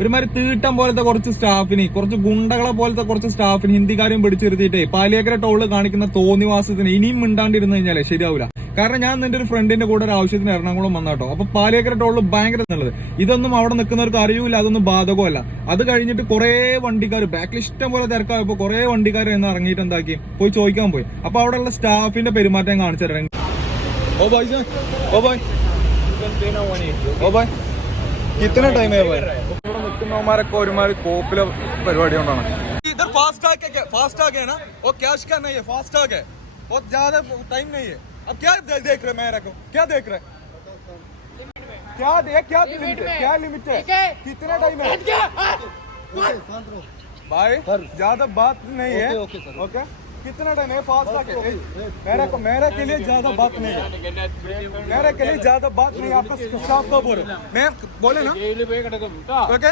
ഒരുമാതിരി തീട്ടം പോലത്തെ കുറച്ച് സ്റ്റാഫിന്, കുറച്ച് ഗുണ്ടകളെ പോലത്തെ കുറച്ച് സ്റ്റാഫിന് ഹിന്ദിക്കാരും പിടിച്ചിരുത്തിയിട്ടേ പാലിയേക്കര ടോളിൽ കാണിക്കുന്ന തോന്നിവാസത്തിന് ഇനിയും മിണ്ടാണ്ടിരുന്നു കഴിഞ്ഞാലേ ശരിയാവില്ല. കാരണം ഞാൻ എന്റെ ഒരു ഫ്രണ്ടിന്റെ കൂടെ ഒരു ആവശ്യത്തിന് എറണാകുളം വന്നാട്ടോ. അപ്പൊ പാലിയേക്കര ടോളിൽ ഭയങ്കര നല്ലത്. ഇതൊന്നും അവിടെ നിൽക്കുന്നവർക്ക് അറിയൂല, അതൊന്നും ബാധകമല്ല. അത് കഴിഞ്ഞിട്ട് കുറെ വണ്ടിക്കാർ ബാക്കിൽ ഇഷ്ടം പോലെ തിരക്കായപ്പോ കുറെ വണ്ടിക്കാർ എന്ന് ഇറങ്ങിയിട്ട് എന്താക്കി പോയി ചോദിക്കാൻ പോയി. അപ്പൊ അവിടെയുള്ള സ്റ്റാഫിന്റെ പെരുമാറ്റം കാണിച്ചു തരാം. ഓ ബോയ് ഓ ബോയ് ഓ ബോയ് കിतना टाइम है भाई? ഇവിടെ നിൽക്കുന്നവന്മാരൊക്കെ ഒരുമാതിരി കോപ്പിലെ പരിപാടി കൊണ്ടാണ്. इधर फास्ट आगे ना और कैश का नहीं है, फास्ट आगे बहुत ज्यादा टाइम नहीं है. अब क्या देख रहे मेरे को, क्या देख रहे क्या लिमिट है कितना टाइम है भाई? ज्यादा बात नहीं है. ओके कितना टाइम है? फास्ट आगे मेरे के लिए ज्यादा बात नहीं है, मेरे के लिए ज्यादा बात नहीं. आपका स्टाफ को बोलो, मैं बोले ना. ओके